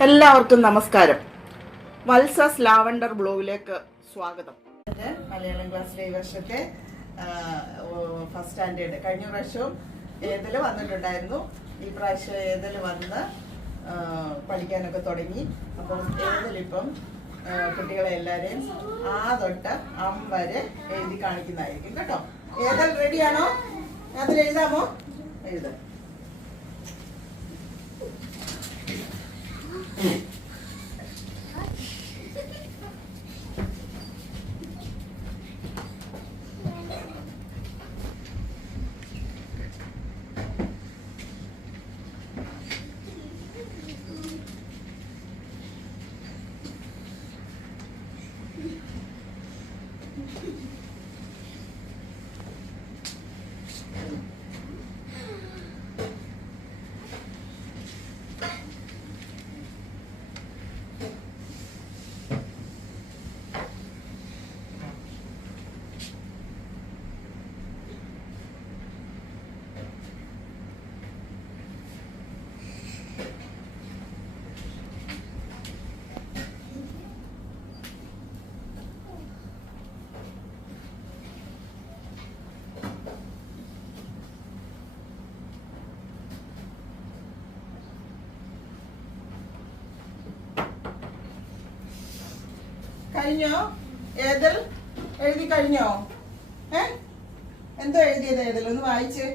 എല്ലാവർക്കും നമസ്കാരം. വത്സസ് ലാവണ്ടർ ബ്ലോഗിലേക്ക് സ്വാഗതം. മലയാളം ക്ലാസ്സിലെ ഈ വർഷത്തെ ഫസ്റ്റ് സ്റ്റാൻഡേർഡ് കഴിഞ്ഞ പ്രാവശ്യവും ഏതിൽ വന്നിട്ടുണ്ടായിരുന്നു. ഈ പ്രാവശ്യം ഏതിൽ വന്ന് പഠിക്കാനൊക്കെ തുടങ്ങി. അപ്പം ഏതിലിപ്പം കുട്ടികളെ എല്ലാവരെയും ആ തൊട്ട് അം വരെ എഴുതി കാണിക്കുന്നതായിരിക്കും. കേട്ടോ? ഏതൽ റെഡിയാണോ അതിൽ എഴുതാമോ എഴുതാം. Mm. കഴിഞ്ഞോ? ഏതൽ? എഴുതി കഴിഞ്ഞോ? ഏ? എന്തോ എഴുതിയത് ഏതൽ? ഒന്ന് വായിച്ച്.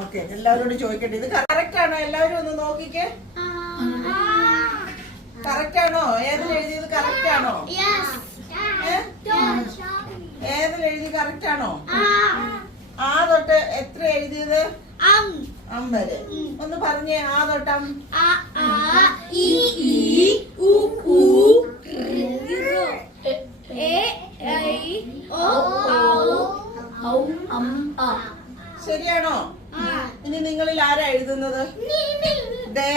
ഓക്കെ എല്ലാവരോടും ചോദിക്കട്ടെ. ഇത് കറക്റ്റ് ആണോ? എല്ലാവരും ഒന്ന് നോക്കിക്കേ. കറക്റ്റ് ആണോ? ഏതിൽ എഴുതിയത് കറക്റ്റ് ആണോ? ഏതിൽ എഴുതി കറക്റ്റ് ആണോ? ആ തൊട്ട് എത്ര എഴുതിയത്? അമ്പത്. ഒന്ന് പറഞ്ഞേ ആ തൊട്ടം. ശരിയാണോ? ഇനി നിങ്ങളിൽ ആരാ എഴുതുന്നത്? ദയ.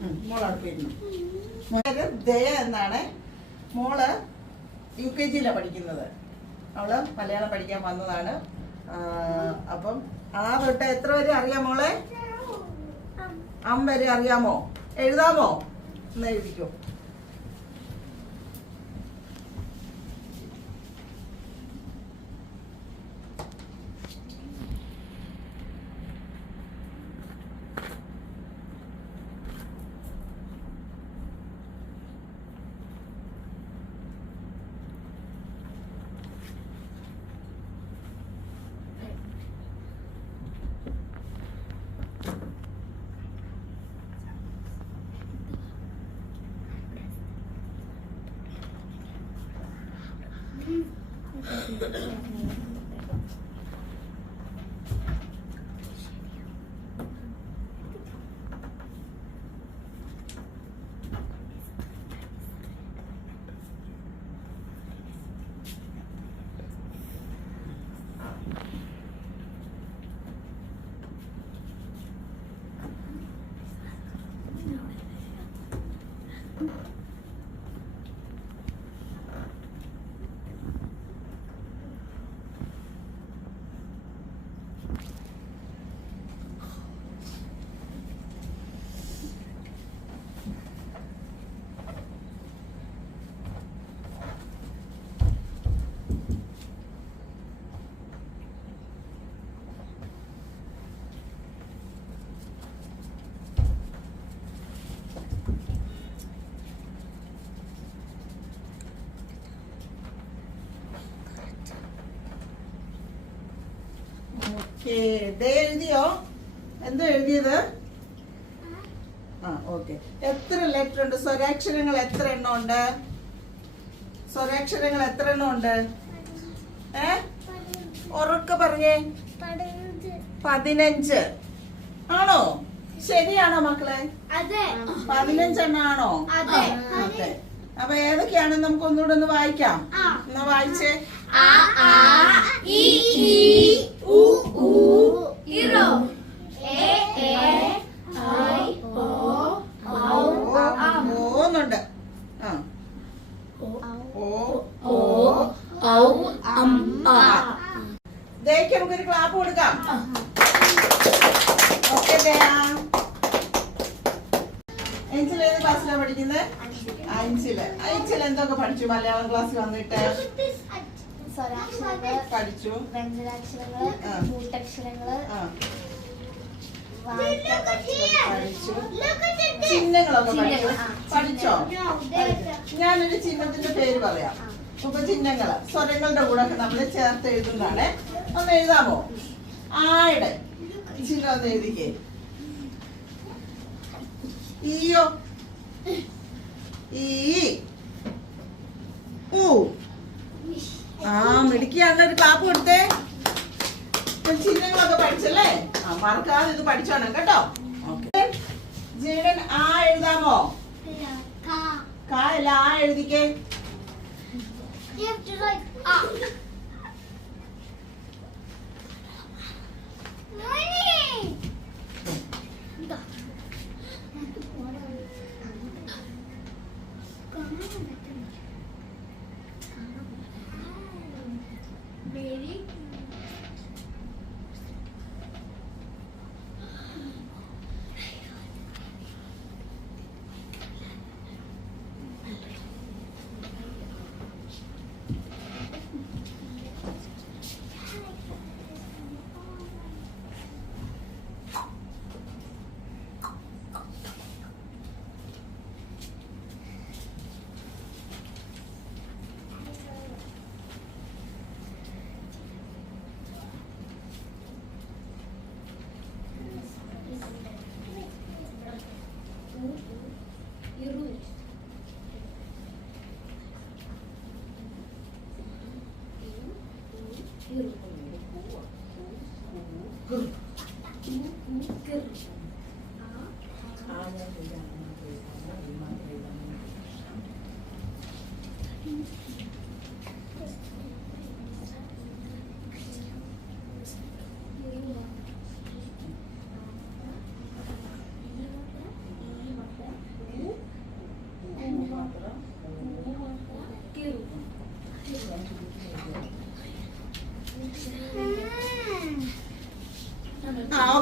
ഉം, മോൾ അവിടെ മോൾ ദയ എന്നാണ് മോൾ യു കെ ജിയിലാണ് പഠിക്കുന്നത്. അവൾ മലയാളം പഠിക്കാൻ വന്നതാണ്. അപ്പം ആ തൊട്ട് എത്ര വരെ അറിയാം മോളെ? അം വരെ അറിയാമോ? എഴുതാമോ? എന്ന് എഴുതിയോ? എന്താ എഴുതിയത്? ആ ഓക്കെ. എത്ര ലെറ്റർ ഉണ്ട്? സ്വരാക്ഷരങ്ങൾ എത്ര എണ്ണം ഉണ്ട്? സ്വരാക്ഷരങ്ങൾ എത്ര എണ്ണം ഉണ്ട്? ഏ? ഉറക്കെ പറഞ്ഞേ. പതിനഞ്ച്. ആണോ? ശരിയാണോ മക്കളെ? അതെ. പതിനഞ്ചെണ്ണം ആണോ അതെ. അപ്പൊ ഏതൊക്കെയാണെന്ന് നമുക്ക് ഒന്നുകൂടെ ഒന്ന് വായിക്കാം. എന്നാ വായിച്ചേ? ആ ആ ഇ U U Iro E E I O Au Am ഒന്നുണ്ട്. ആ. ഓ ഓ ഔ അമ്മ ദേക്ക് നമുക്കൊരു ക്ലാപ്പ് കൊടുക്കാം. ഓക്കെ അഞ്ചിൽ ഏത് ക്ലാസ്സിലാണ് പഠിക്കുന്നത് അഞ്ചിൽ. അഞ്ചിൽ എന്തൊക്കെ പഠിച്ചു? മലയാളം ക്ലാസ്സിൽ വന്നിട്ട്? സ്വരാക്ഷരങ്ങൾ പഠിച്ചു? വ്യഞ്ജനാക്ഷരങ്ങൾ ആ. കൂട്ടക്ഷരങ്ങൾ പഠിച്ചു? ചിഹ്നങ്ങളൊക്കെ പഠിച്ചു? പഠിച്ചോ? ഞാനൊരു ചിഹ്നത്തിന്റെ പേര് പറയാം. ഉപചിഹ്നങ്ങൾ. ചിഹ്നങ്ങൾ സ്വരങ്ങളുടെ കൂടെ നമ്മൾ നമ്മൾ ചേർത്ത് എഴുതുന്നതാണ്. ഒന്ന് എഴുതാമോ? ആയുടെ. ചിഹ്നം ഒന്ന് എഴുതിക്കേ. ഈയോ. ഈ. ഊ. ആ മിടുക്കിയാണ് ഒരു ക്ലാപ്പ് കൊടുത്തേ. ചിഹ്നങ്ങളൊക്കെ പഠിച്ചല്ലേ? ആ മറക്കാതെ ഇത് പഠിച്ചോണം കേട്ടോ. ജീവൻ ആ എഴുതാമോ? കാ. അല്ല ആ എഴുതിക്കേ.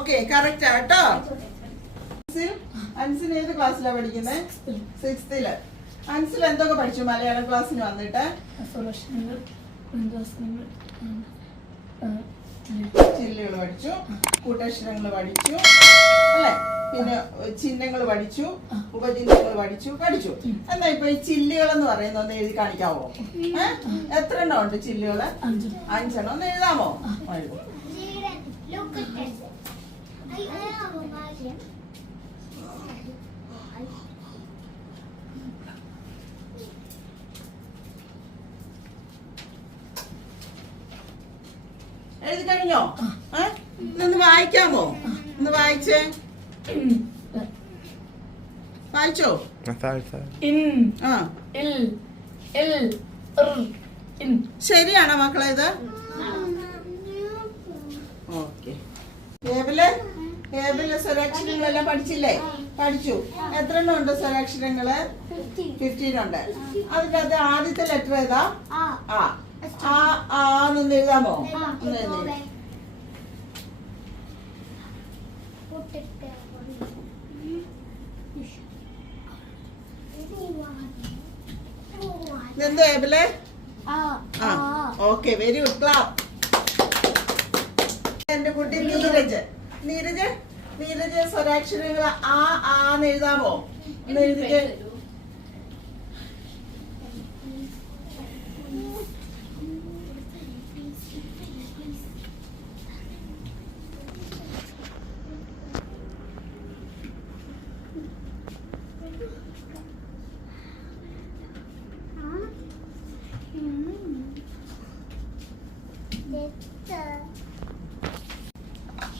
ഓക്കെ കറക്റ്റ് ആട്ടോ അൻസിൽ ഏത് ക്ലാസ്സിലാണ് പഠിക്കുന്നത് സിക്സ്ത്തിൽ അൻസിൽ എന്തൊക്കെ പഠിച്ചു മലയാളം ക്ലാസ്സിന് വന്നിട്ട്? ചില്ലുകൾ പഠിച്ചു കൂട്ടക്ഷരങ്ങൾ പഠിച്ചു അല്ലെ? പിന്നെ ചിഹ്നങ്ങൾ പഠിച്ചു ഉപചിഹ്നങ്ങൾ പഠിച്ചു പഠിച്ചു. എന്നാ ഇപ്പൊ ഈ ചില്ലുകൾ എന്ന് പറയുന്ന ഒന്ന് എഴുതി കാണിക്കാവോ? ഏ? എത്ര എണ്ണം ഉണ്ട് ചില്ലുകൾ? അഞ്ച്. അഞ്ചെണ്ണം ഒന്ന് എഴുതാമോ? എഴുതും കഴിഞ്ഞോ? ഏ? വായിക്കാമോ? ഇന്ന് വായിച്ചേ? വായിച്ചോ? Alfalfa. ഇൻ ആ. ഇൽ ഇൽ ഇൻ. ശരിയാണോ മക്കളെ ഇത്? ഓക്കെ. ഏബിൽ ഏബിൽ സ്വരാക്ഷരങ്ങളെല്ലാം പഠിച്ചില്ലേ? പഠിച്ചു. എത്ര എണ്ണം ഉണ്ട് സ്വരാക്ഷരങ്ങൾ ഫിഫ്റ്റീൻ ഉണ്ട്. അതിന്റെ അത് ആദ്യത്തെ ലെറ്റർ ഏതാ? ആ. ആ. ആ എഴുതാമോ? ഒന്ന് എഴുതി. ഇതെന്തോ ഏബിലെ ആ ഓക്കെ വെരി ഗുഡ് ക്ലാപ്പ് എന്റെ കുട്ടി നീരജ്. നീരജ്? നീരജ് സ്വരാക്ഷരങ്ങൾ ആ ആ എന്ന് എഴുതാമോ ഒന്ന് എഴുതിട്ട്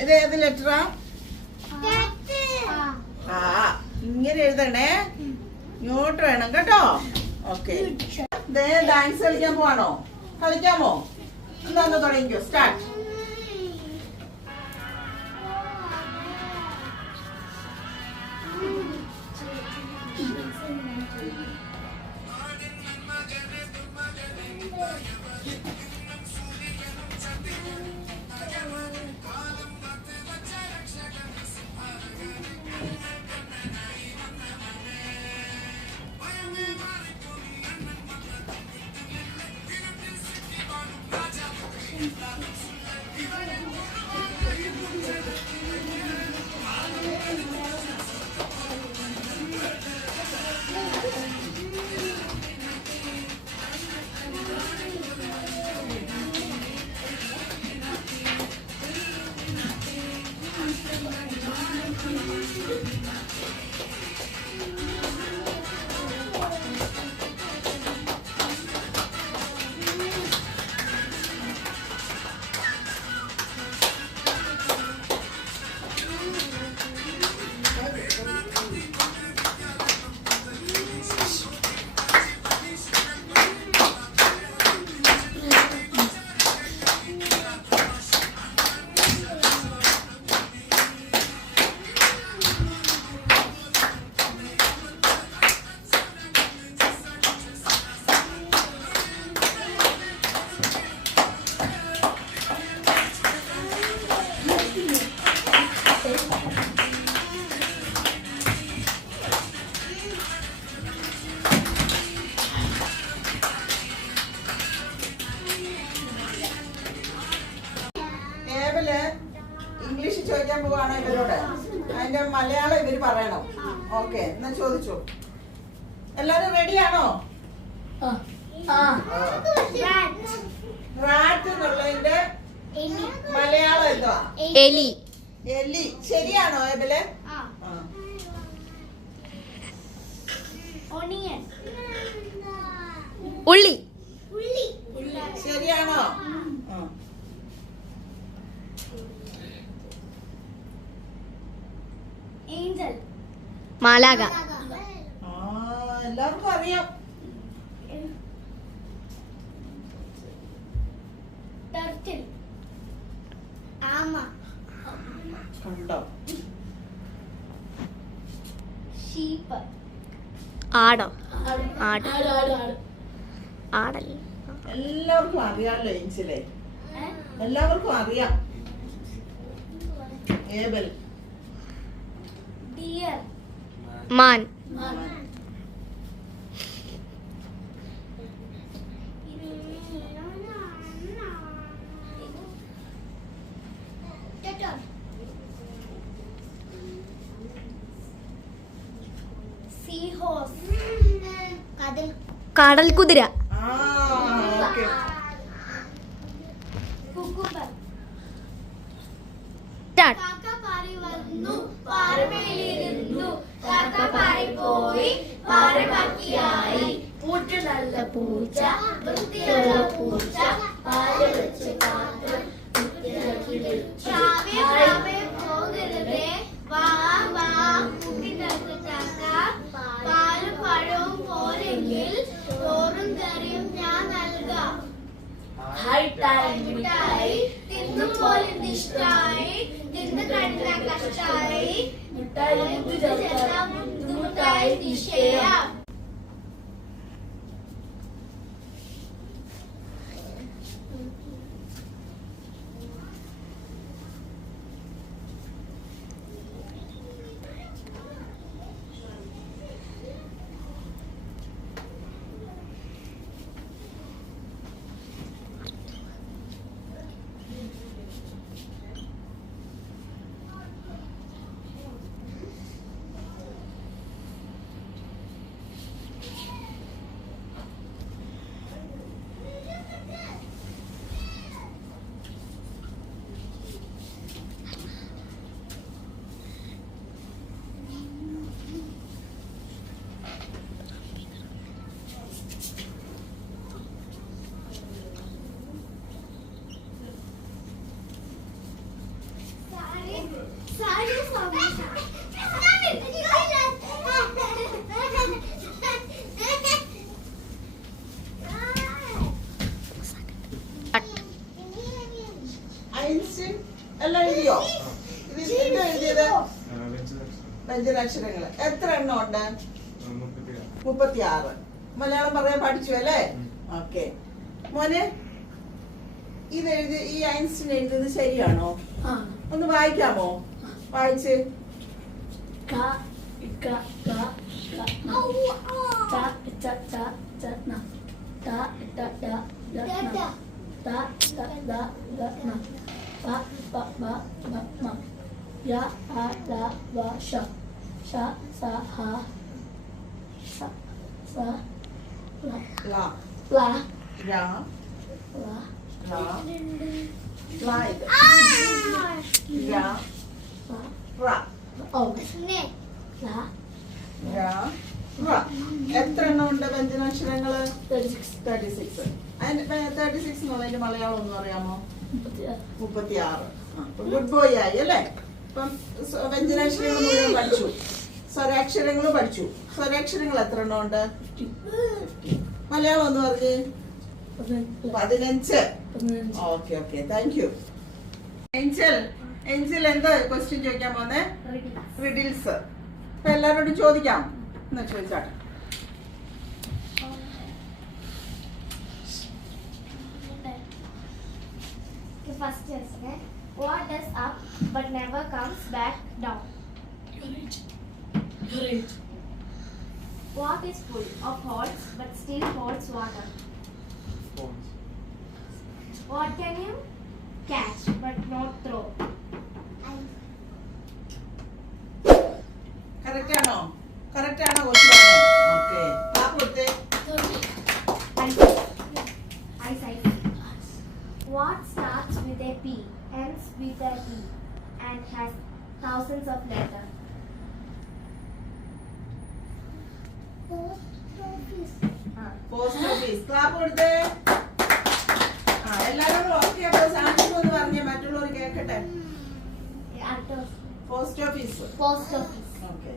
ഇത് ഏത് ലെറ്ററാ എഴുതണേ ന്യൂട്ട് വേണം കേട്ടോ. ഓക്കെ ഡാൻസ് കളിക്കാൻ പോവാണോ? കളിക്കാമോ? എന്നാന്ന് തുടങ്ങിക്കോ. Start Thank you. എലി. എലി. ശരിയാണോ എബലെ. ഉള്ളി. ഉള്ളി. ശരിയാണോ? ആ. ഏഞ്ചൽ. മാലാക ആ എല്ലാവർക്കും അറിയാം. ആട് ആടല്ല. എല്ലാവർക്കും അറിയാമല്ലോ ഏഞ്ചിലെ എല്ലാവർക്കും അറിയാം. ഏബൽ. മാൻ. കടൽ കുതിര. Ay, എല്ലാം എഴുതിയോ? ഇത് എഴുതിയത്? എത്ര എണ്ണം ഉണ്ട്? മുപ്പത്തി ആറ് മലയാളം പറയാൻ പഠിച്ചു അല്ലേ? ഓക്കെ. മോനെ ഇത് എഴുതി ഈ ഐൻസ്റ്റീൻ എഴുതുന്നത് ശരിയാണോ? ഒന്ന് വായിക്കാമോ? വായിച്ച്. ത ന ന പ പ ബ ബ മ യ ആ ല വ ഷ ഷ സ ഹ സ സ ല ലാ ല രാ ല ലാ ലാ രാ റ ഓ സ്നേ ല രാ എത്ര എണ്ണം ഉണ്ട് വ്യഞ്ജനാക്ഷരങ്ങൾ? തേർട്ടി സിക്സ് തേർട്ടി സിക്സ് അതിന്റെ തേർട്ടി സിക്സ് എന്നുള്ളതിന്റെ മലയാളം ഒന്നും അറിയാമോ? മുപ്പത്തി ആറ് ഗുഡ് ബോയ് ആയി അല്ലേ? ഇപ്പം വ്യഞ്ജനാക്ഷരങ്ങൾ മുഴുവൻ പഠിച്ചു. സ്വരാക്ഷരങ്ങൾ പഠിച്ചു. സ്വരാക്ഷരങ്ങൾ എത്ര എണ്ണം ഉണ്ട്? മലയാളം ഒന്ന് പറഞ്ഞ്. പതിനഞ്ച്. Okay okay thank you Angel Angel എന്താ ക്വസ്റ്റ്യൻ ചോദിക്കാൻ പോന്നെ? റിഡിൽസ് ഇപ്പൊ എല്ലാവരോടും ചോദിക്കാം. എന്നാ ചോദിച്ചാട്ടെ? first lesson. What does up but never comes back down? Your age. Your age. What is full of holes but still holds water? Bones. What can you catch but not throw? Correct, Correct, Correct, Correct, Correct, Correct, Correct, Correct, Correct, Correct, with a E, and has thousands of letters? Post office clap കൊടുത്തേ ആ എല്ലാവരും okay അപ്പൊ സാധനം ഒന്ന് പറഞ്ഞേ മറ്റുള്ളവർ കേൾക്കട്ടെ post office Post office. Okay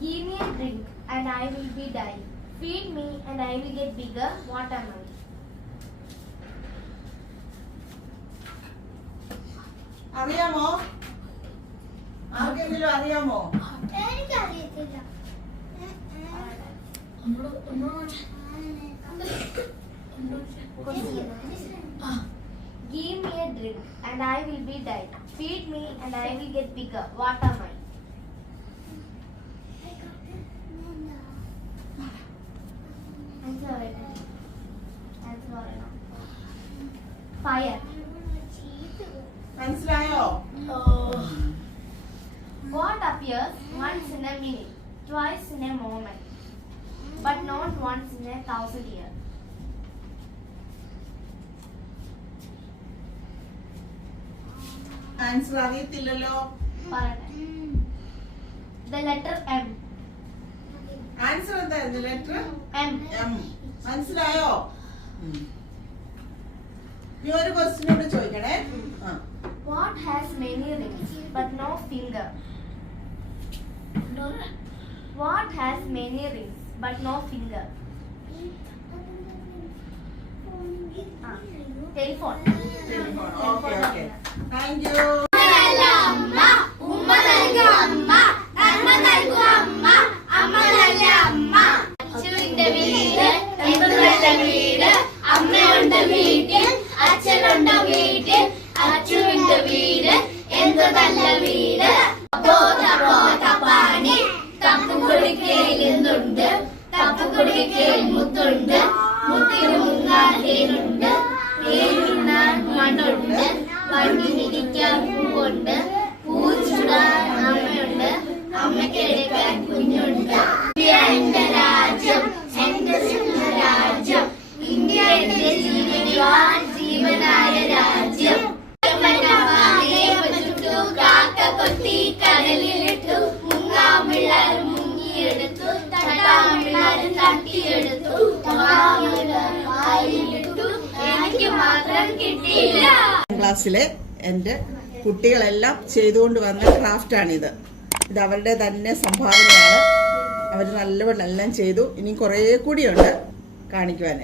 Give me a drink and I will be dying. Feed me and I will get bigger. What അറിയാമോ ആർക്കെങ്കിലും അറിയാമോ Give me a drink and I will be dying. Feed me and I will get bigger. What am answer അറിയത്തില്ലല്ലോ letter M. Answer എന്തായിരുന്നു letter M. M മനസ്സിലായോ. ഇനി ഒരു question കൂടെ ചോദിക്കണേ has many rings but no finger? ഒന്നൂടെ What has many rings but no finger? Ah, telephone. Okay okay thank you അച്ഛനുണ്ട് വീട്ടിൽ അച്ഛനുണ്ട് വീട് എന്ത് നല്ല വീട്? പോത പോത പാണി. തപ്പു കുടിക്കലുണ്ട് തപ്പു കുടിക്കൽ മുത്തുണ്ട് മുത്തിന് മുങ്ങാൻ തേനുണ്ട് തേനുണ്ണാൻ മണ്ണുണ്ട് മണ്ണിനിരിക്കാൻ പൂവുണ്ട്. പൂച്ചുടാൻ അമ്മയുണ്ട്. അമ്മയ്ക്ക് എടുക്കാൻ കുഞ്ഞുണ്ട്. ഇന്ത്യ എന്റെ രാജ്യം എന്റെ രാജ്യം ഇന്ത്യ ജീവിക്കാൻ ജീവനായ രാജ്യം. എനിക്ക് മാത്രം കിട്ടിയില്ല. ക്ലാസ്സിലെ എന്റെ കുട്ടികളെല്ലാം ചെയ്തുകൊണ്ട് വന്ന ക്രാഫ്റ്റാണിത്. ഇത് അവരുടെ തന്നെ സംഭാവനയാണ്. അവർ നല്ലവണ്ണം എല്ലാം ചെയ്തു. ഇനി കുറേ കൂടിയുണ്ട് കാണിക്കുവാൻ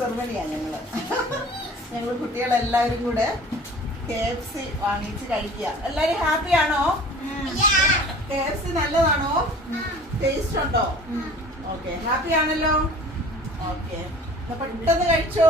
സെറമണിയാണ് ഞങ്ങൾ ഞങ്ങൾ കുട്ടികളെല്ലാവരും കൂടെ കെ എഫ് സി വാങ്ങിച്ച് കഴിക്കുക. എല്ലാവരും ഹാപ്പി ആണോ? കെ എഫ് സി നല്ലതാണോ? ടേസ്റ്റ് ഉണ്ടോ? ഓക്കെ ഹാപ്പി ആണല്ലോ? ഓക്കെ പെട്ടെന്ന് കഴിച്ചോ?